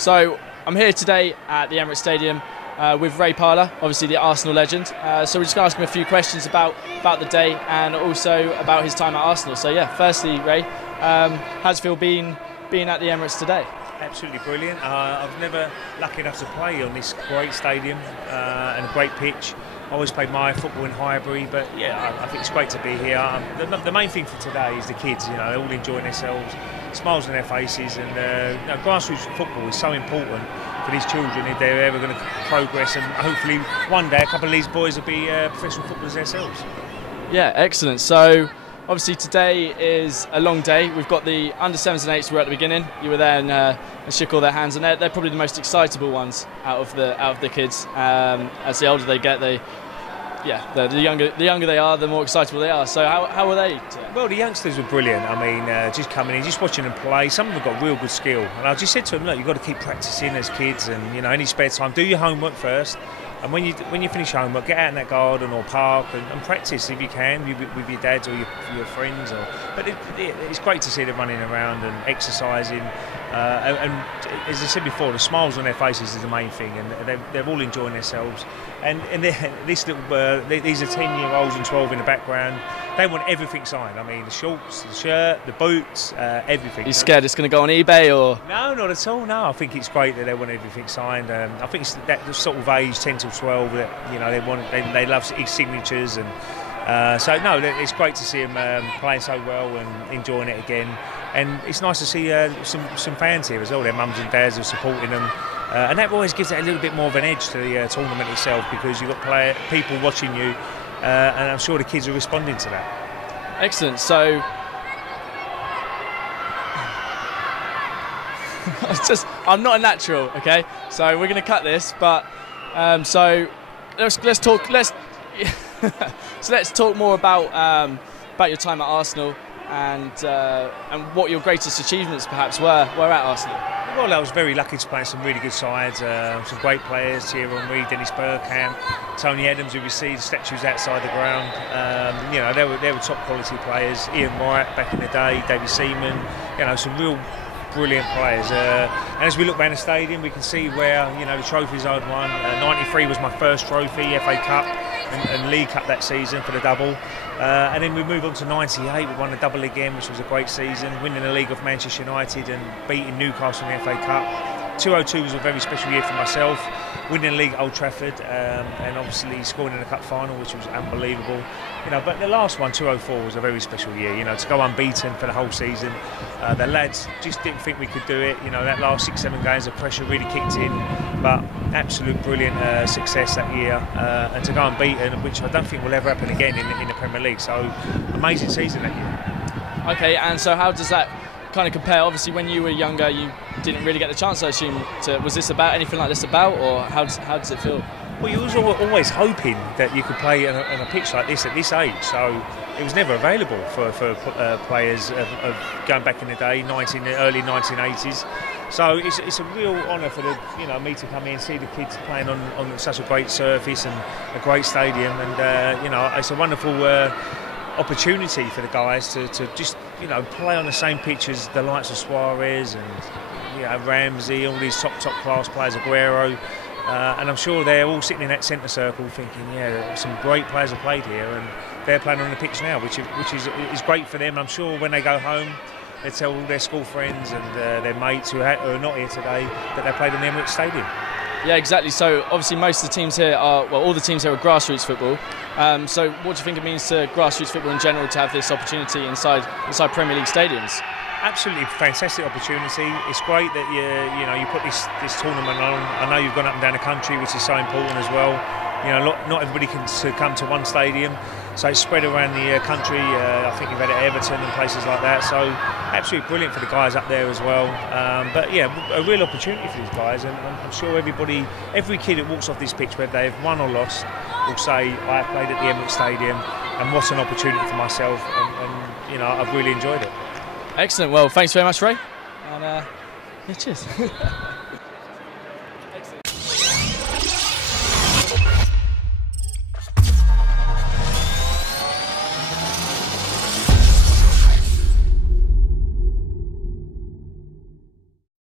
So I'm here today at the Emirates Stadium with Ray Parlour, obviously the Arsenal legend. So we're just going to ask him a few questions about the day and also about his time at Arsenal. So yeah, firstly, Ray, how's it feel being at the Emirates today? Absolutely brilliant. I've never lucky enough to play on this great stadium and a great pitch. I always played my football in Highbury, but yeah, I think it's great to be here. The main thing for today is the kids. You know, they're all enjoying themselves, smiles on their faces, and grassroots football is so important for these children if they're ever going to progress. And hopefully, one day, a couple of these boys will be professional footballers themselves. Yeah, excellent. So obviously today is a long day. We've got the under-7s and 8s. We were at the beginning. You were there and shook all their hands, and they're probably the most excitable ones out of the kids. As the older they get, the younger they are, the more excitable they are. So how were they today? Well, the youngsters were brilliant. I mean, just coming in, just watching them play. Some of them got real good skill, and I just said to them, look, you've got to keep practicing as kids, and you know, any spare time, do your homework first. And when you finish homework, get out in that garden or park and practice if you can with your dads or your friends. But it's great to see them running around and exercising. And as I said before, the smiles on their faces is the main thing, and they're all enjoying themselves. And these are 10-year-olds and 12 in the background. They want everything signed. I mean, the shorts, the shirt, the boots, everything. You scared it's going to go on eBay or? No, not at all. No, I think it's great that they want everything signed. I think it's that sort of age, 10 to 12, that you know they love his signatures, and so no, it's great to see them playing so well and enjoying it again. And it's nice to see some fans here as well. Their mums and dads are supporting them. And that always gives it a little bit more of an edge to the tournament itself, because you've got people watching you, and I'm sure the kids are responding to that. Excellent. So, I'm not a natural, okay? So we're going to cut this, but so let's talk. So let's talk more about your time at Arsenal and what your greatest achievements perhaps were at Arsenal. Well, I was very lucky to play in some really good sides, some great players, Thierry Henry, Dennis Bergkamp, Tony Adams, who received statues outside the ground. You know, they were top quality players. Ian Wright back in the day, David Seaman, you know, some real brilliant players. And as we look around the stadium, we can see where, you know, the trophies I'd won. 93 was my first trophy, FA Cup and League Cup that season for the double. And then we move on to 98, we won the double again, which was a great season, winning the league of Manchester United and beating Newcastle in the FA Cup. 2002 was a very special year for myself, winning the league at Old Trafford, and obviously scoring in the cup final, which was unbelievable. You know, but the last one, 2004, was a very special year. You know, to go unbeaten for the whole season. The lads just didn't think we could do it. You know, that last 6-7 games, the pressure really kicked in. But absolute brilliant success that year, and to go unbeaten, which I don't think will ever happen again in the Premier League. So amazing season that year. Okay, and so how does that kind of compare? Obviously, when you were younger, you didn't really get the chance, I assume. Was this about anything like this or how does it feel? Well, you was always hoping that you could play on a pitch like this at this age. So it was never available for players of going back in the day, early 1980s. So it's a real honour for me to come here and see the kids playing on such a great surface and a great stadium, and you know, it's a wonderful opportunity for the guys to just play on the same pitch as the likes of Suarez and Ramsey, all these top class players, Aguero. And I'm sure they're all sitting in that centre circle thinking, yeah, some great players have played here, and they're playing on the pitch now, which is great for them. I'm sure when they go home, they tell all their school friends and their mates who are not here today that they played in the Emirates Stadium. Yeah, exactly. So obviously most of the teams here all the teams here are grassroots football. So what do you think it means to grassroots football in general to have this opportunity inside Premier League stadiums? Absolutely fantastic opportunity. It's great that you put this tournament on. I know you've gone up and down the country, which is so important as well. You know, not everybody can come to one stadium, so it's spread around the country. I think you've had it at Everton and places like that. So absolutely brilliant for the guys up there as well. But yeah, a real opportunity for these guys, and I'm sure every kid that walks off this pitch, whether they've won or lost, will say, I played at the Emirates Stadium, and what an opportunity for myself, and you know, I've really enjoyed it. Excellent. Well, thanks very much, Ray. And cheers.